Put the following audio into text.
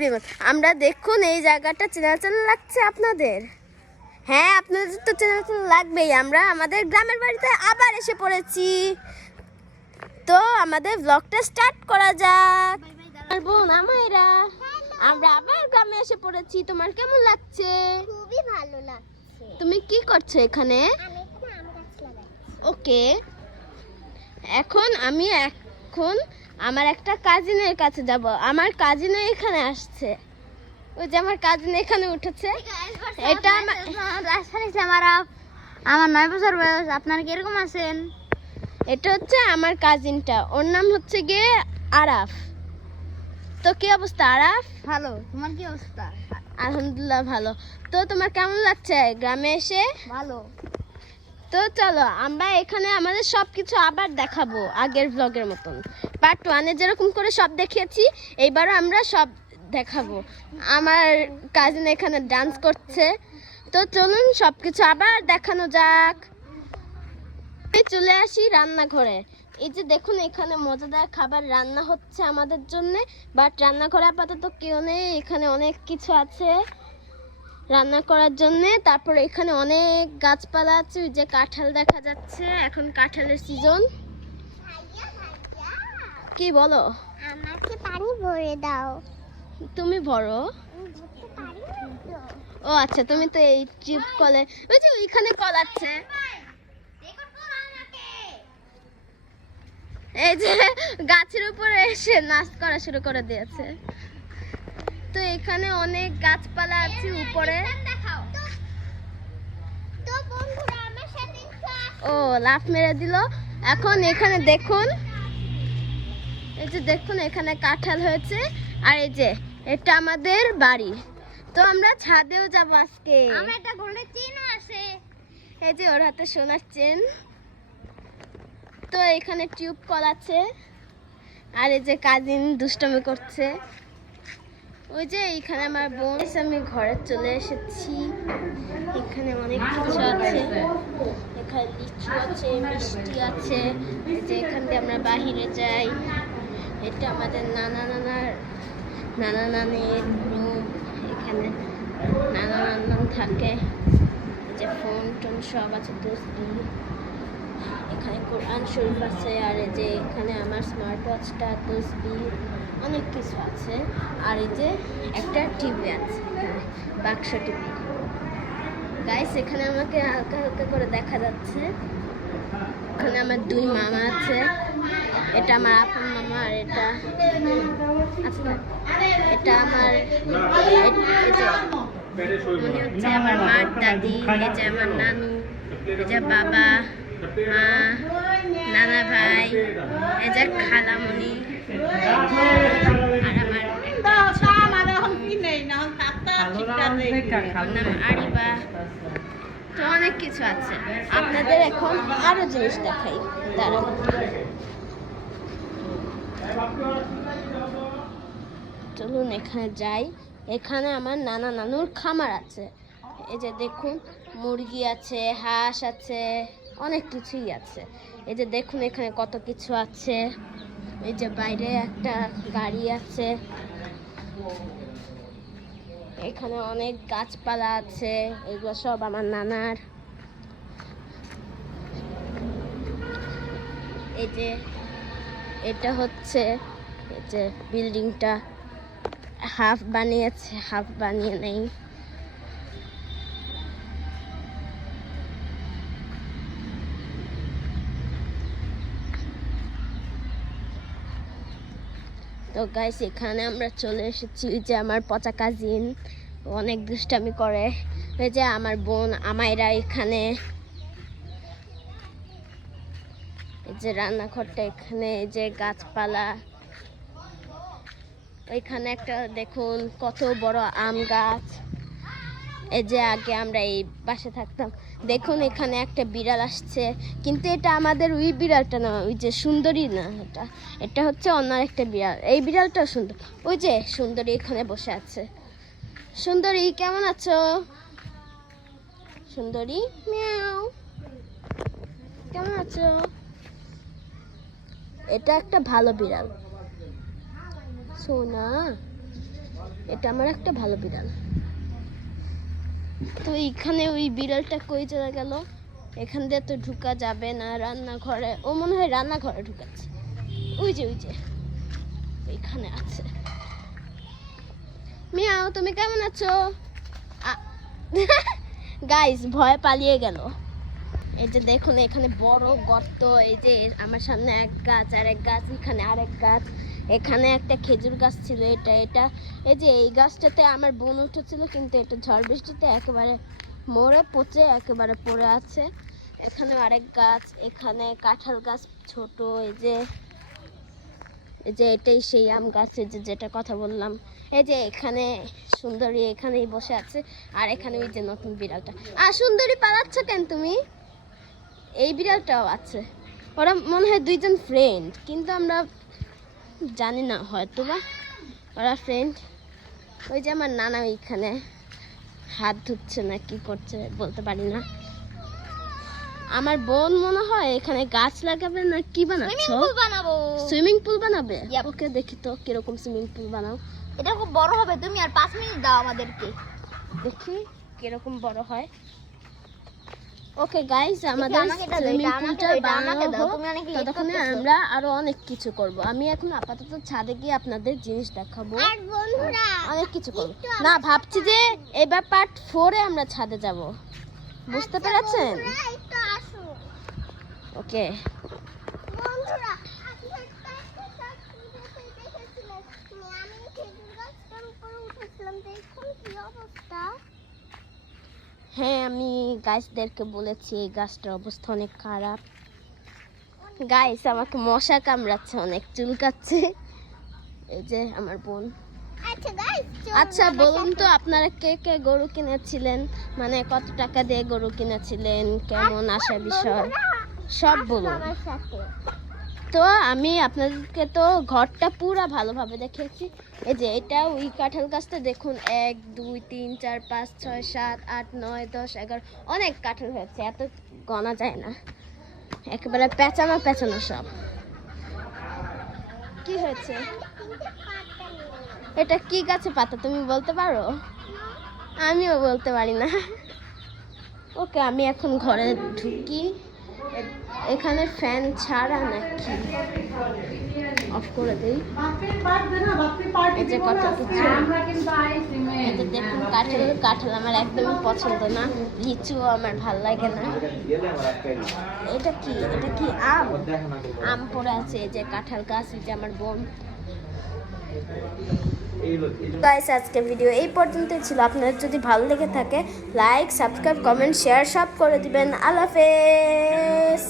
Everyone, আমরা দেখুন এই জায়গাটা চেনা চেনা লাগছে আপনাদের। হ্যাঁ, আপনাদের তো চেনা চেনা লাগবেই। আমরা আমাদের গ্রামের বাড়িতে আবার এসে পড়েছি, তো আমাদের ব্লগটা স্টার্ট করা যাক। আর বোন আমায়রা, আমরা আবার গ্রামে এসে পড়েছি। তোমার কেমন লাগছে? খুবই ভালো লাগছে। তুমি কি করছো এখানে? আমি এখানে আম গাছ লাগাচ্ছি। ওকে, এখন আমার একটা কাজিনের কাছে যাব। আমার কাজিন এখানে আসছে, ওই যে আমার কাজিন এখানে উঠেছে। এটা আমার 9 বছর বয়স। আপনারা কিরকম আছেন? এটা হচ্ছে আমার কাজিনটা, ওর নাম হচ্ছে গিয়ে আরাফ। তো কি অবস্থা আরাফ? ভালো। তোমার কি অবস্থা? আলহামদুলিল্লাহ ভালো। তো তোমার কেমন লাগছে গ্রামে এসে? ভালো। তো চলো আমরা এখানে আমাদের সবকিছু আবার দেখাবো আগের ব্লগের মতন। পার্ট 1-এ যেরকম করে সব দেখিয়েছি, এইবারও আমরা সব দেখাবো। আমার কাজিন এখানে ডান্স করছে, তো চলুন সবকিছু আবার দেখানো যাক। চলে আসি রান্নাঘরে। এই যে দেখুন, এখানে মজাদার খাবার রান্না হচ্ছে আমাদের জন্য, বাট রান্নাঘরে আপাতত কেউ নেই। এখানে অনেক কিছু আছে রান্না করার জন্য। তারপর এখানে অনেক গাছপালা আছে, ওই যে কাঁঠাল দেখা যাচ্ছে, এখন কাঁঠালের সিজন। কি বলো? আমাকে পানি ভরে দাও। তুমি ভরো। ও আচ্ছা, তুমি তো এই টিউব কলে, ওই যে ওইখানে কল আছে। এই যে গাছের উপরে এসে নাচ করা শুরু করে দিয়েছে। তো এখানে অনেক গাছপালা আছে উপরে। ও লাফ মেরে দিল। এখন এখানে দেখুন, এই যে দেখুন এখানে কাঁঠাল হয়েছে। আর এই যে এটা আমাদের বাড়ি। তো আমরা ছাদেও যাব আজকে। আমার একটা গোল্ডেন চেনও আছে। এই যে ওর হাতে সোনার চেন। তো এখানে টিউব কল আছে। আর এই যে কাজিন দুষ্টমি করছে। ওই যে এইখানে আমার বোন। আমি ঘরে চলে এসেছি। এখানে অনেক কিছু আছে, এখানে লিচু আছে, মিষ্টি আছে। এই যে এখান দিয়ে আমরা বাহিরে যাই। এটা আমাদের নানা নানির রুম। এখানে নানা নানান থাকে। এই যে ফোন টোন সব আছে, তসবিহ। এখানে কোরআন শরীফ আছে। আর এই যে এখানে আমার স্মার্ট ওয়াচটা, তসবিহ, অনেক কিছু আছে। আর এই যে একটা টিভি আছে, বাক্স টিভি। গাইস, এখানে আমাকে হালকা হালকা করে দেখা যাচ্ছে। এখানে আমার 2 মামা আছে। এটা আমার আপন মামা, আর এটা আচ্ছা, এটা আমার মনে হচ্ছে আমার মার দাদি। এই যে আমার নানু, এই যে বাবা, মা, নানা ভাই, এই যে খালামণি, আর আমার আরিবা। তো অনেক কিছু আছে। আপনাদের এখন আরো জিনিস দেখাই, দাঁড়ান। চলুন এখানে যাই। এখানে আমার নানা নানুর খামার আছে। এই যে দেখুন, মুরগি আছে, হাঁস আছে, অনেক কিছুই আছে। এই যে দেখুন এখানে কত কিছু আছে। এই যে বাইরে একটা গাড়ি আছে। এখানে অনেক গাছপালা আছে, এগুলো সব আমার নানার। এই যে এটা হচ্ছে, এই যে বিল্ডিংটা হাফ বানিয়েছে, হাফ বানিয়ে নেই। তো গাইস, এখানে আমরা চলে এসেছি। যে আমার পচা কাজিন অনেক দুষ্টামি করে। এই যে আমার বোন আমায়রা এখানে। এই যে রান্নাঘরটা এখানে। এই যে গাছপালা। ওইখানে একটা দেখুন কত বড় আম গাছ। এই যে আগে আমরা এই পাশে থাকতাম। দেখুন এখানে একটা বিড়াল আসছে, কিন্তু এটা আমাদের ওই বিড়ালটা না, ওই যে সুন্দরী না, এটা হচ্ছে অন্য একটা বিড়াল। এই বিড়ালটাও সুন্দর। ওই যে সুন্দরী এখানে বসে আছে। সুন্দরী কেমন আছো? সুন্দরী মিয়াও, কেমন আছো? এটা একটা ভালো বিড়াল। সোনা, এটা আমার একটা ভালো বিড়াল। তো এইখানে ওই বিড়ালটা কই চলে গেল? এখান দিয়ে তো ঢুকা যাবে না রান্নাঘরে। ও মনে হয় রান্নাঘরে ঢুকাচ্ছে। ওই যে এইখানে আছে। মিয়াও, তুমি কেমন আছো? গাইস ভয় পালিয়ে গেল। এই যে দেখুন এখানে বড় গর্ত। এই যে আমার সামনে এক গাছ, আর এক গাছ, এখানে আরেক গাছ। এখানে একটা খেজুর গাছ ছিল। এটা এই যে এই গাছটাতে আমার বোন উঠেছিল, কিন্তু এটা ঝড় বৃষ্টিতে একেবারে মরে পচে একেবারে পড়ে আছে। এখানে আরেক গাছ, এখানে কাঁঠাল গাছ ছোট। এই যে এটাই সেই আম গাছ, এই যে যেটা কথা বললাম। এই যে এখানে সুন্দরী এখানেই বসে আছে, আর এখানে ওই যে নতুন বিড়ালটা। আর সুন্দরী পালাচ্ছ কেন তুমি? এই বিড়ালটাও আছে। ওরা মনে হয় দুইজন ফ্রেন্ড, কিন্তু আমরা জানি না, হয়তো বা ওরা ফ্রেন্ড। ওই যে আমার নানা ওইখানে হাত ধুচ্ছে না কি করছে বলতে পারি না। আমার বোন মনে হয় এখানে গাছ লাগাবে না কি বানাচ্ছ? সুইমিং পুল বানাবে? ওকে দেখি তো কিরকম সুইমিং পুল বানাও। এটা খুব বড় হবে, তুমি আর 5 মিনিট দাও আমাদেরকে। দেখি কিরকম বড় হয়। ওকে গাইস, আমাদের সুইমিং পুলটা বানানো হোক, ততক্ষণে আমরা আরো অনেক কিছু করব। আমি এখন আপাতত ছাদে গিয়ে আপনাদের জিনিস দেখাবো, আর বন্ধুরা অনেক কিছু করব। না, ভাবছি যে এবার পার্ট 4 এ আমরা ছাদে যাব, বুঝতে পেরেছেন? একটু আসো ওকে বন্ধুরা। আপনার দেখেছিলেন আমি খেজুর গাছটার উপরে উঠেছিলাম, দেখুন কি অবস্থা। হ্যাঁ, আমি গাইসদেরকে বলেছি এই গাছটার অবস্থা অনেক খারাপ। গাইস, আমাকে মশা কামড়াচ্ছে, অনেক চুলকাচ্ছে। এই যে আমার বোন। আচ্ছা গাইস, আচ্ছা বলুন তো, আপনারা কে কে গরু কিনেছিলেন? মানে কত টাকা দিয়ে গরু কিনেছিলেন, কেমন আসা বিষয় সব বলুন। আমার সাথে তো আমি আপনাদেরকে তো ঘরটা পুরা ভালোভাবে দেখিয়েছি। এই যে এটা ওই কাঁঠাল গাছটা দেখুন, 1 2 3 4 5 6 7 8 9 10 11 অনেক কাঁঠাল হয়েছে, এত গণা যায় না, একেবারে পেঁচানো সব। কি হয়েছে? এটা কি গাছে পাতা তুমি বলতে পারো? আমিও বলতে পারি না। ওকে, আমি এখন ঘরে ঢুকি। এখানে ফ্যান ছাড়া নাকি অফ করে দিই। এই যে কত কিছু। এই যে দেখুন কাঁঠাল আমার একদমই পছন্দ না, লিচুও আমার ভাল লাগে না। এটা কি আম পড়ে আছে। এই যে কাঁঠাল গাছ, এই যে আমার বোন। গাইস, আজকে ভিডিও এই পর্যন্তই ছিল। আপনাদের যদি ভালো লেগে থাকে লাইক, সাবস্ক্রাইব, কমেন্ট, শেয়ার সব করে দিবেন। আল্লাহ হাফেজ।